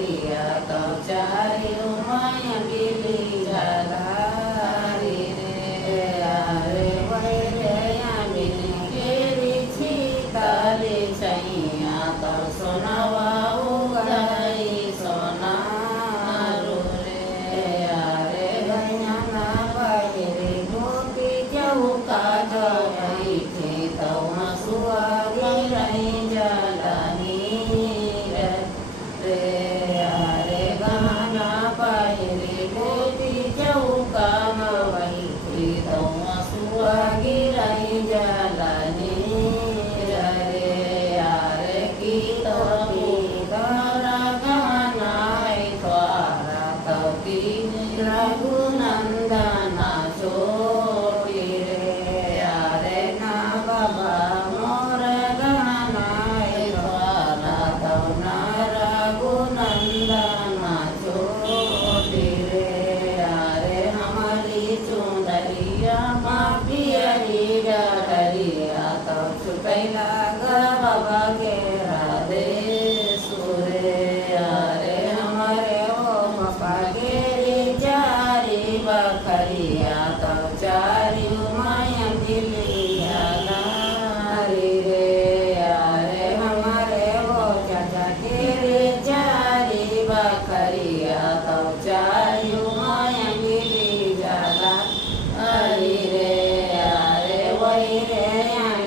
करिया तो चारी माया गिली जाला रे अरे वैरे यामिन केरी छीताले छैया तो सोनावा उगाई सोना रघुनंदना छोटी रे अरे ना बाबा मोर गहनाई द्वारा तव ना रघुनंदना छोटी रे अरे हमारी चुंदरिया पियरी डरिया तव छुपैला ग बाबा के राधे सुरे अरे हमारे ओ बाबा के बखरिया तो चारी माया दिलिया नारी रे अरे हमारे वो चाचा के रे चारी बखरिया तो चारी माया दिली जाला अरे रे अरे वही रे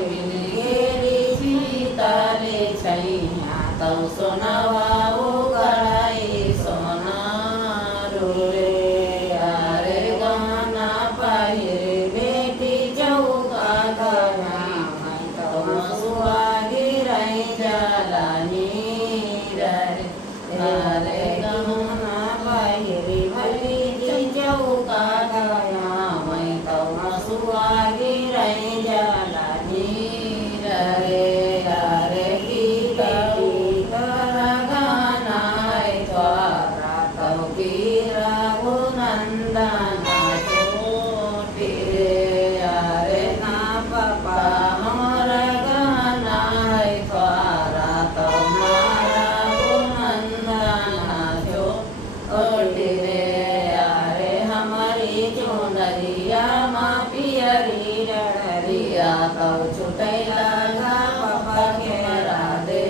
गिरी सीताले छैया तो सोनावा उगड़ाई सोना रे तव छुटैला गा पापा के राधे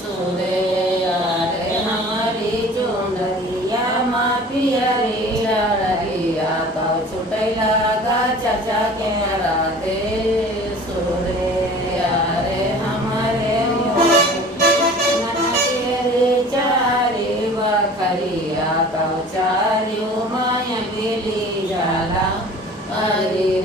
सुरे अरे हमारी चुंदरिया माँ पियरी डरिया तव छुटैला गा चाचा के राधे सुरे अरे हमारे चारी बखरिया तव चारी माया गिली जाला अरे